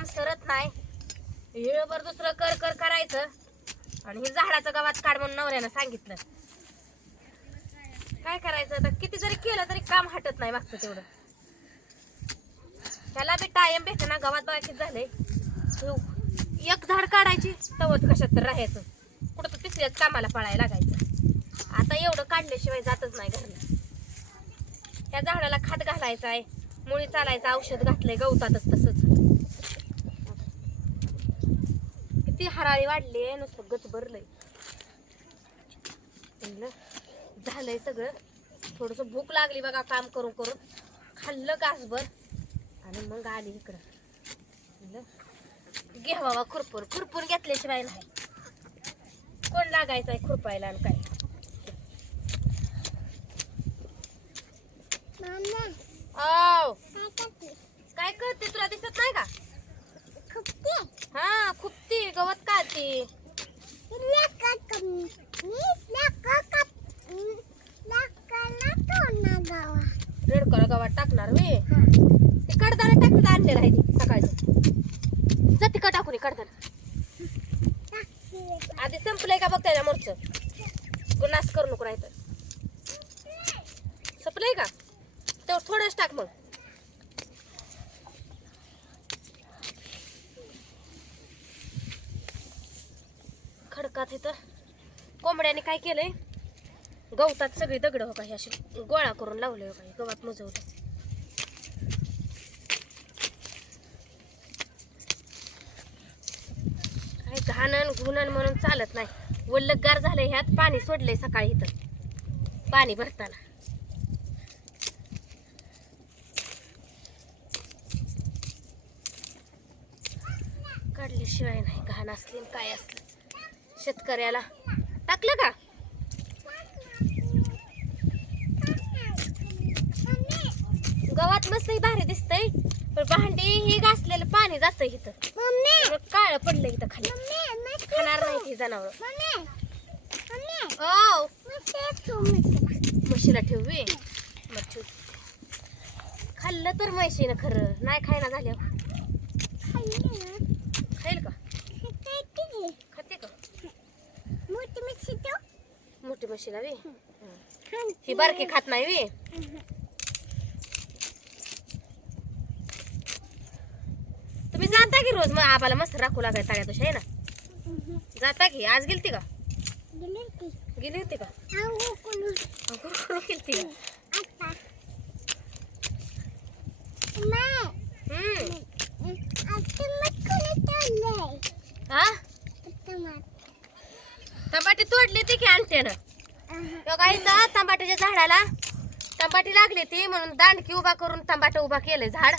काम सरत नाही. येळभर दुसरं कर कर करायचं. आणि हे झाडाचं गावात काढ म्हणून नवऱ्यानं सांगितलं. काय करायचं आता? किती जरी केलं तरी काम हटत नाही मागचं तेवढं. त्याला बी टाइम भेटे ना गावात बघा झालंय. हो. एक झाड काढायची तवत कशात तर राहायचं. कुठं तर तिसऱ्याच कामाला पळायला लागायचं. आता एवढं काढल्याशिवाय जातच नाही घरला त्या झाडाला खात घालायचा आहे मुळी चालायचं औषध घातलंय गवतातच तसंच. किती हराळी वाढली आहे नुसतं गच भरलंय म्हणलं, झालंय सगळं. थोडस भूक लागली बघा काम करून करून. खाल्लं गासभर. आणि मग आली इकडं. घे बाबा खुरपूर. खुरपूर घेतल्याशिवाय नाही. कोण लागायचं आहे खुरपायला आणि काय? काय करते? तुला दिसत नाही का? हा खुपती गवत काढते. रेडकर गवत टाकणार मी ते कडदाना टाकत आणलेलं आहे ती सकाळचं जा तिकड टाकून कडदाना आधी संपलंय का बघ त्याच्या मोरचं? नाश करू नको राहतं संपलंय का तेवढं थोडंच टाक मग खडकात इथं. कोंबड्याने काय केलंय? गवतात सगळी दगड हो काही अशी गोळा करून लावले हो काही गवत मुजवलं. काय घाणन घुणण म्हणून चालत नाही. वल्लगार झालंय ह्यात पाणी सोडलंय सकाळी इथं. पाणी भरताना. काढल्याशिवाय नाही घाण असली आणि काय असलं. शेतकऱ्याला. टाकलं का? गवात मस्त भारी दिसतंय. पण भांडी ही घासलेलं पाणी जात इथं. काळ पडलं इथं खाली. खाणार नाही ते. जनावर. ओ म्हशीला ठेवू मग ठेव खाल्लं तर म्हशीनं खरं. नाही खायना झाल्या खाईल का खाते का मोठी म्हशीला वे ही बारकी खात नाही वे तुम्ही जाता की रोज? मग आबाला मस्त राखू लागाय ताग्या तुझ्या आहे ना? जाता की? आज गेलती का? गेली होती का? गेलती का हम्म. हा? टमाटे तोडले ती की आणतेनं. बघा इथं तंबाट्याच्या झाडाला तंबाटी लागली ती म्हणून दांडकी उभा करून तंबाट उभा केले झाड.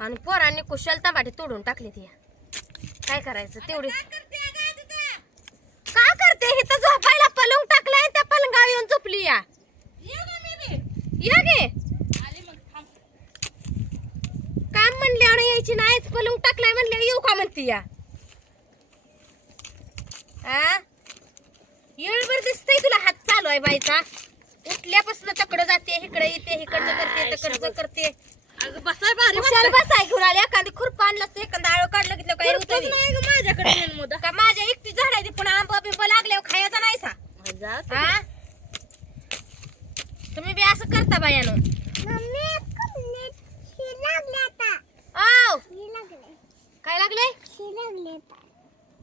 आणि पोरांनी कुशल तंबाटी तोडून टाकली ती. काय करायचं तेवढी. का करते इथं झोपायला पलंग टाकलाय त्या पलंगावर येऊन झोपली या. ये गे. काम म्हणले आणि यायची नाहीच. पलंग टाकलाय म्हणले येऊ का म्हणती या? आ? दिसतंय तुला हात चालू आहे बाईचा. उठल्यापासून तकडं जाते इकडे येते इकडचं करते तिकडचं करते. अगं बसाय भारी कुशाल बसाय घेऊन आली एखादी खुरपा आणलं असतं एखादं आळं काढलं की काय नाही ग माझ्याकडे मेन मुद्दा का माझ्या एकटी झाडायची पण आंबा बिंब लागल्यावर खायचा नाही सा हा? तुम्ही बी असं करता बायानं. आव काय लागले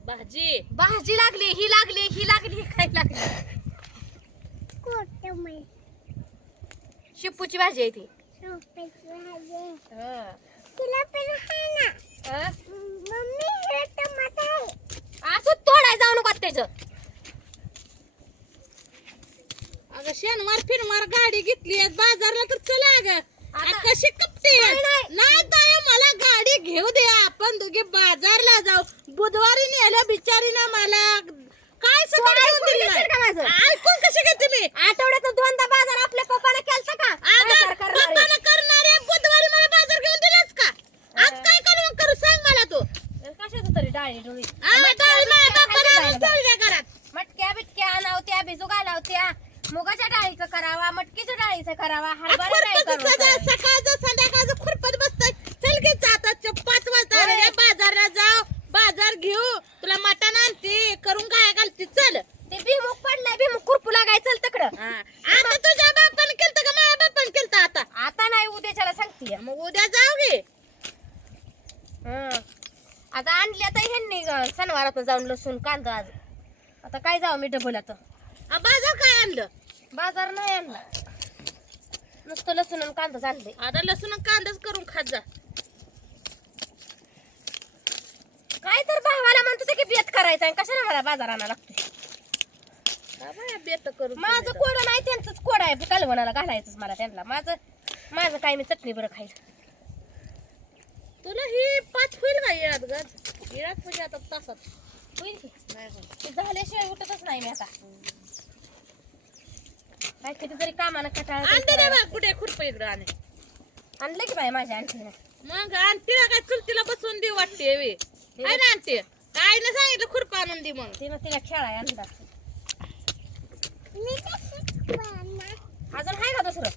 भाजी. भाजी लागली ही लागली ही लागली काय लागली? शिपूची भाजी आहे ती. हा. हा? असं तोडाय जाऊ नको त्याच. अगं शनिवार फिरवार गाडी घेतली आहे. बाजारला तर चला अगं आता- कशी कपते नाही, नाही. नाही ताई मला गाडी घेऊ दे आपण दोघे बाजारला जाऊ. बुधवारी नेलं बिचारीनं मला. काय सकाळी ऐकून दिलं घेशील का माझं? नाही. ऐकून कशी घेते मी? आठवड्यात दोनदा बाजार आपल्या पप्पाने केलता का? बाजार अगं करणारे. पप्पानं करणारे. बुधवारी मला बाजार घेऊन दिलास का? आज काय करू करू? सांग मला तू. कशाचं तरी डाळी डोळी? आ, डाळी माझ्या बापाला आणून ठेवल्या घरात. मटक्या बिटक्या आणावत्या भिजू घालावत्या. मुगाच्या डाळीचं करावा मटकीच्या डाळीचं करावा हरभरा डाळी उद्या जाऊ घे. आता आणली आता ह्यांनी सणवारात जाऊन लसूण कांदा आज. आता काय जाऊ मी डबल आता? आ, बाजार काय आणलं? बाजार नाही आणला. नुसतं लसूण आणि कांदाच आणले आता लसूण आणि कांदाच करून खात जा. काय तर भावाला म्हणत होते की बेत करायचा आणि कशाला मला बाजार आणायला लागतोय करू माझं कोडं नाही त्यांचंच कोडं आहे. कालवणाला घालायचंच मला त्यांना. माझं माझं काय मी चटणी बरं खाईल. तुला ही पाच होईल का येळात ग? येळात म्हणजे आता तासात. होईल की? ते झाल्याशिवाय उठतच नाही मी आता. काय कितीतरी कामानं कटाळ आणते रे बा कुठे खुरप इकडं आणि. आणलं की बाय माझ्या आणखी मग आणते काय चुलतीला बसवून दे वाटते वे आहे ना आणते काय ना सांगितलं खुरपा आणून दे मग तिनं तिला खेळाय आणलं. अजून आहे का दुसरं?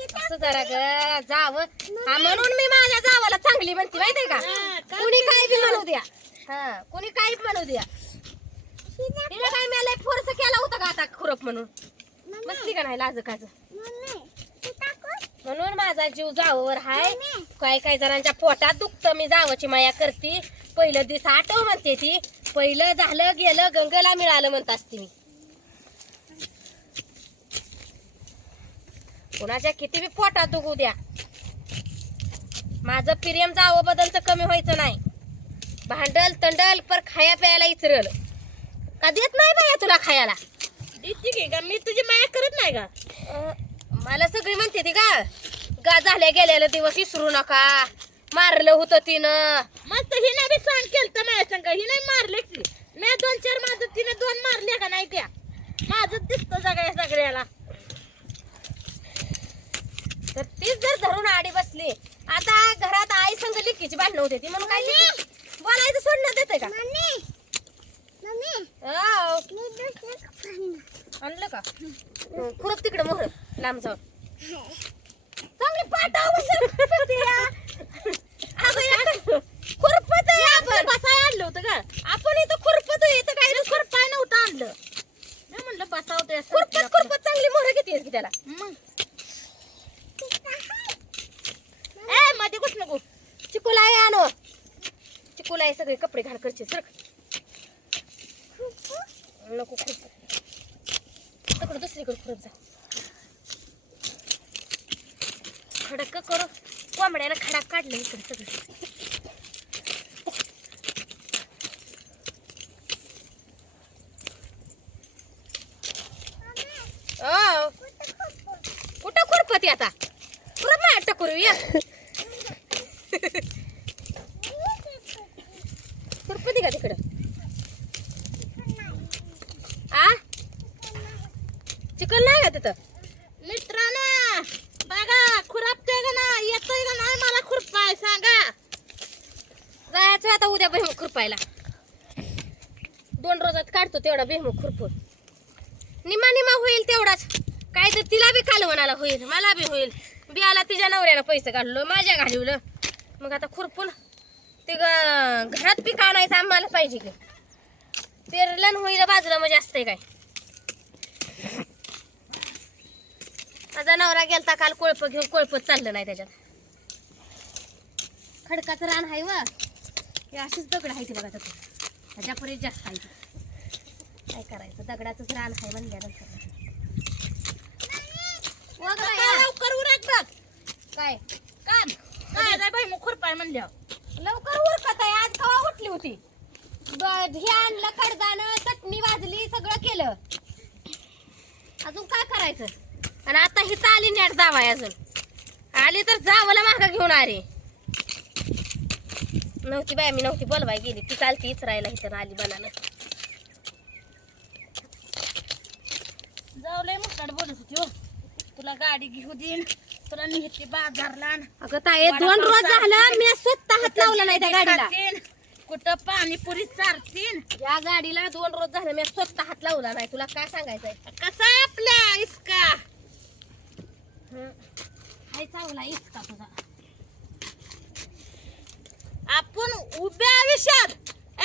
असं जरा ग जावं. हा म्हणून मी माझ्या जावाला चांगली म्हणते माहितीये का? का कुणी काय बी म्हणू द्या. हा कुणी काय म्हणू द्या. तिला काय मला फोर्स केला होता का आता खुरप म्हणून? बसली का नाही लाज काज म्हणून माझा जीव जावावर हाय. काय काय जणांच्या पोटात दुखतं मी जावाची माया करते. पहिलं दिवस आठव म्हणते ती. पहिलं झालं गेलं गंगेला मिळालं म्हणत असते मी. कोणाच्या किती बी पोटात दुखू द्या. माझं पिरियम जावं बदलचं कमी व्हायचं नाही. भांडल तंडल पर खाया प्यायला इचरल. का देत नाही बाया तुला खायला? देते की का मी तुझी माया करत नाही का मला सगळी म्हणते ती का गा झाल्या गेलेले दिवस विसरू नका. मारलं होतं तिनं. मस्त हिने बी सांग केलं तर माझ्या संग. हिने मारले की. मी दोन चार माझं तिने दोन मारले का नाही त्या? माझं दिसतं सगळ्या सगळ्याला. तर तीच जर धरून आडी बसली आता घरात आई संग लिकीची भांडणं होते ती म्हणून काय लिकी? बोलायचं सोडण्यात देते का? आव. आणलं का? हं, खुरप तिकडे मोहर लांब जाऊन. चांगली पाटावर खुरपत बसाय आणलं होतं का आपण इथं खुरपत इथं काय काय पाय नव्हतं आणलं. मी म्हणलं बसावं खुरपत खुरपत चांगली मोहर किती की त्याला. मग ए मध्ये कुठ नको. चिकूला आहे आण. चिकूला आहे सगळे कपडे घाल करचे सर नको खूप. तकडं दुसरीकडे खुरप जा. खडक करू. कोंबड्याला खडाक काढलं इकडे सगळं. कुठं खुरपती आता? खुरप नाही अट्टा या खुरपती का तिकडं आ चिकन नाही का तिथं मित्रांनो बघा खुरापते का ना येतोय का नाही मला खुरपाय सांगा जायचं आता उद्या बेहूक खुरपायला. दोन रोजात काढतो तेवढा बेहूक खुरपून. निमा निमा होईल तेवढाच. काय तर तिला बी कालवणाला होईल मला बी होईल. बियाला तिच्या नवऱ्याला पैसे काढलो माझ्या घालवलं. मग आता खुरपून ते ग- घरात पीक आणायचं आम्हाला पाहिजे की. पेरलं होईल बाजूला म्हणजे असते काय. माझा नवरा गेलता काल कोळप घेऊन कोळपत चाललं नाही त्याच्यात. खडकाचं रान आहे व. हे अशीच दगड आहे ती बघा तसं ह्याच्यापर्यंत जास्त आहे. काय करायचं? दगडाचंच रान आहे म्हणल्यानंतर. लवकर उरक बघ काय काम काय बाई मग खुरपाय म्हणल्यावर. लवकर उरकत आहे. आज कवा उठली होती? ब- हे आणलं कडदानं चटणी वाजली सगळं केलं. अजून काय करायचं? आणि आता ही आली नेट जावाय अजून. आली तर जावला मागं घेऊन आले. नव्हती बाय मी नव्हती बोलवाय गेली. ती चालती इचरायला इथं आली बनानं. जाऊ लय मुकाट बोलत होती हो. तुला गाडी घेऊ देईन. तुला नेहती बाजारला आण. अगं ताई दोन रोज झालं मी स्वतः हात लावला नाही त्या गाडीला. कुठं पाणीपुरी चारतीन. या गाडीला दोन रोज झालं मी स्वतः हात लावला नाही. तुला काय सांगायचंय? कसा आहे आपल्या इसका? हाय चांगला इतका तुझा. आपण उभ्या आयुष्यात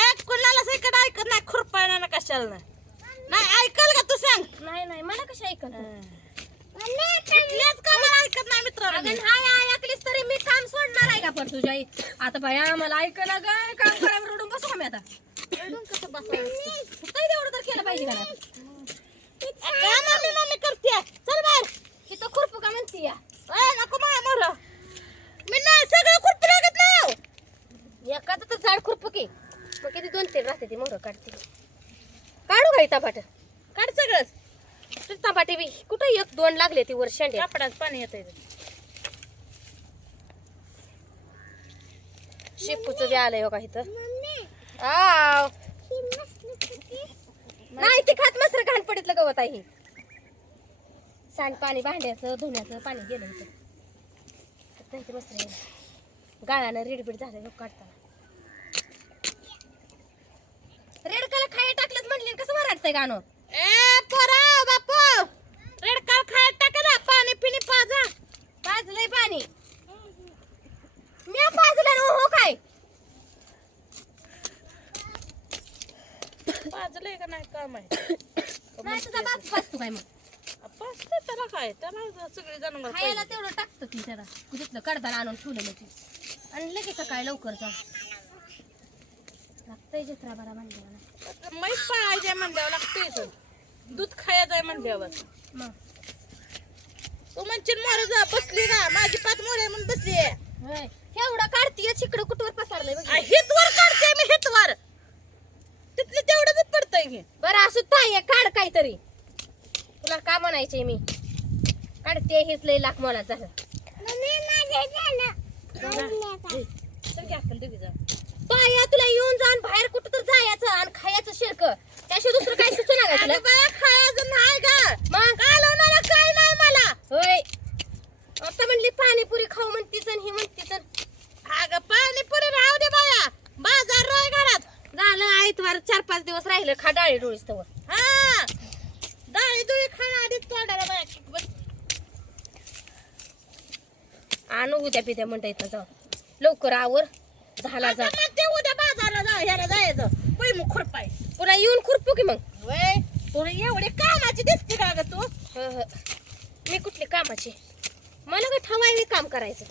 एक कुणाला सैकड ऐकत नाही खुरपायला ना कशाला? नाही नाही ऐकल का तू सांग? नाही नाही मला कशी ऐकल? कुठल्याच कामाला ऐकत नाही मित्रांनो. अगं. हाय ऐकलीस तरी मी काम सोडणार आहे का पण तुझ्या आई? आता बाया मला ऐकायला ग काम करायला रडून बसू आता. रडून कसं तेवढं तर केलं पाहिजे? काय मम्मी मम्मी करते. चल बाहेर. इथं खुरपू का म्हणती या? ए, नको माया मोर. मी नाही सगळं खुरपू लागत नाही हो. झाड खुरपू की मग किती दोन तीन राहते ती मोहर काढते. काढू का तापाट काढ सगळंच. तापाटी बी. कुठं एक दोन लागले ती वर कापडात पाणी येत शेपूचं बी आलंय हो का इथं? आव. नाही ते खात मस्त घाण पडीतलं गवत आहे हे. सांड पाणी भांड्याचं धुण्याचं पाणी गेलं इथं. मस्त आहे. गाळानं रेडबीड झालं लोक काढताना. म्हणले कसं वराडतंय गाणं? ए पोरा बापू. रेडकाल खायला टाका ना पाणी पिणी पाजा. पाजलंय पाणी. मी पाजलं ना हो काय? पाजलंय का नाही काम आहे? नाही तुझा बाप पाजतो काय मग? पाजते त्याला काय? त्याला सगळे जण खायला तेवढं टाकतं ती त्याला. तिथलं आणून ठेवलं मग ती आणि लगेच सकाळी लवकर जा. लागतंय जत्रा बरा म्हणलं मला. म्हैस पाळायचे म्हणल्यावर लागते दूध खायचं आहे म्हणल्यावर. तू म्हणशील मोर जा बसली ना माझी पाच मोर म्हणून बसली. एवढं काढतीय इकडं कुठवर पसारलंय बघ. हितवर काढते मी हितवर. तिथलं तेवढंच पडतंय हे बरं असं ताई काढ काहीतरी. तुला का म्हणायचे मी? काढते हेच लय लाख मला झालं चल की अक्कल देवी जा ताया तुला येऊन जाऊन बाहेर कुठं तर जायचं आणि खायचं शिरक त्याशिवाय दुसरं काय सुचना का तुला खायचं नाही का? मग कालवणारा काय नाही मला. होय. आता म्हणली पाणीपुरी खाऊ म्हणतीच आणि ही म्हणतीच आणि अगं पाणीपुरी राहू दे बाया. बाजार राह घरात. झालं आयतवार चार पाच दिवस राहिलं खा डाळी डोळीस तवर. हा. डाळी दुळी खाणं आधीच तोंडाला बाया. आणू उद्या पिद्या म्हणता येत जाऊ लवकर आवर. झाला जा. मग उद्या बाजारला जा ह्याला जायचं. पैमुख खुरपाय. पुन्हा येऊन खुरपू की मग? वय तुला एवढी कामाची दिसते का ग तू. मी कुठली कामाची? मला का ठवाय काम करायचं?